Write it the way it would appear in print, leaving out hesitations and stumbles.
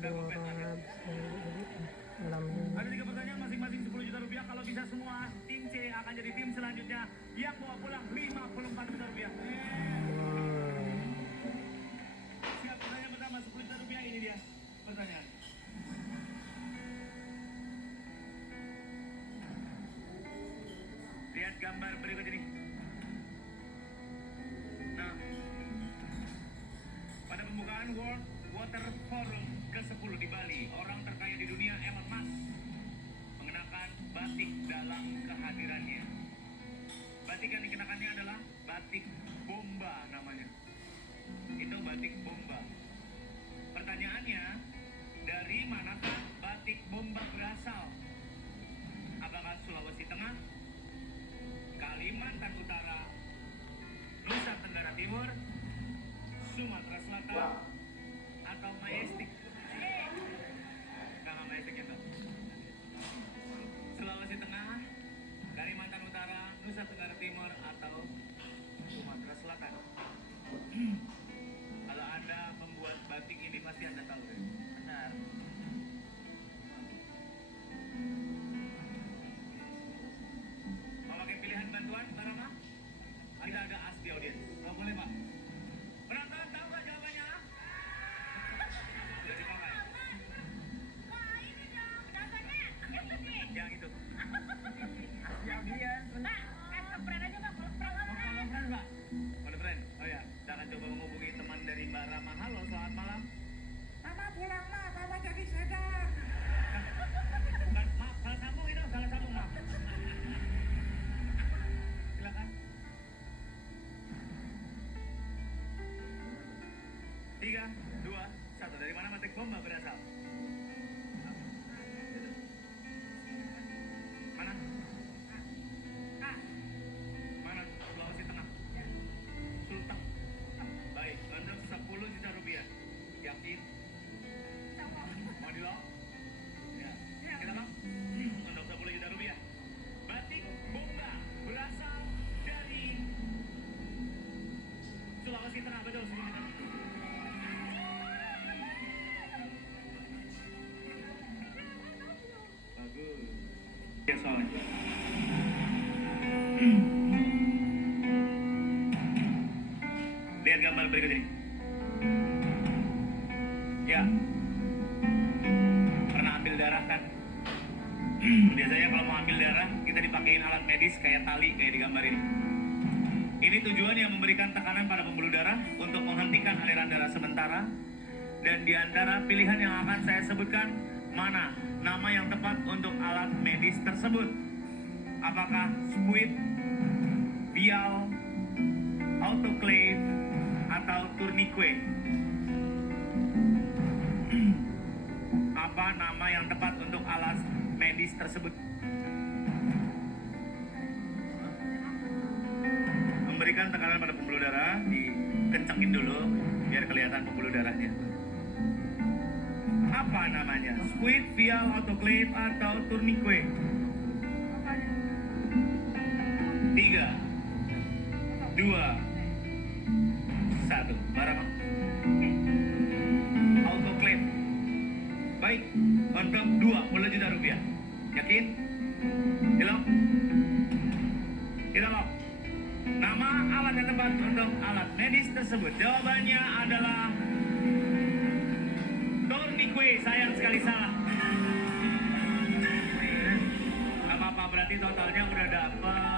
Ada 3 pertanyaan masing-masing 10 juta rupiah. Kalau bisa semua, tim C akan jadi tim selanjutnya yang bawa pulang 54 juta rupiah. Siap, pertanyaan pertama 10 juta rupiah, ini dia pertanyaan. Lihat gambar berikut ini. Nah, pada pembukaan World Water Forum ke-10 di Bali, orang terkaya di dunia Elon Musk mengenakan batik dalam kehadirannya. Batik yang dikenakannya adalah batik bomba namanya. Itu batik bomba. Pertanyaannya, dari manakah batik bomba berasal? Apakah Sulawesi Tengah, Kalimantan Utara, Nusa Tenggara Timur, Sumatera Selatan, atau Majestic? Enggak Majestic itu. Sulawesi Tengah, Kalimantan Utara, Nusa Tenggara Timur, atau Sumatera Selatan. Kalau Anda membuat batik ini pasti Anda tahu ya? Benar. Mau pakai pilihan bantuan, Mbak Rama? Kita ada as di audiens. Oh, boleh Pak. Penonton tahu nggak jawabannya? Udah dipakai. Ini dong, jawabannya yang ini. Yang itu. As di audiens. Mbak, friend aja Mbak, kalau friend. Mbak. Ada friend? Oh ya, kita akan coba menghubungi teman dari Mbak Rama. Halo, selamat malam. Mama pulang, Ma. Mama jadi sadar. Bukan, maaf, salah sambung itu, salah sambung, maaf. Silakan. 3, 2, 1. Dari mana batik bomba berasal? Mana? Mana? Sulawesi Tengah. Sulteng. Baik, untuk 10 juta rupiah. Yakin? Mau di lock? Ya. Kita lock? Untuk 10 juta rupiah. Batik bomba berasal dari Sulawesi Tengah, betul 10 juta. Bagus. Ya soalnya. Lihat gambar berikut ini. Ya. Pernah ambil darah kan? Biasanya kalau mau ambil darah, kita dipakein alat medis kayak tali kayak di gambar ini. Ini tujuannya memberikan tekanan pada pembuluh darah untuk menghentikan aliran darah sementara. Dan di antara pilihan yang akan saya sebutkan, mana nama yang tepat untuk alat medis tersebut? Apakah squid, vial, autoclave, atau tourniquet? Apa nama yang tepat untuk alat medis tersebut? Memberikan tekanan pada pembuluh darah, dikencengin dulu biar kelihatan pembuluh darahnya. Apa namanya? Squid, vial, autoclave, atau tourniquet? 3, 2, 1. Barang autoclave. Baik, untuk 20 juta rupiah. Yakin? Hilal? Hilal. Nama alat yang tepat untuk alat medis tersebut, jawabannya adalah tourniquet. Sayang sekali salah. Gak apa-apa, berarti totalnya udah dapat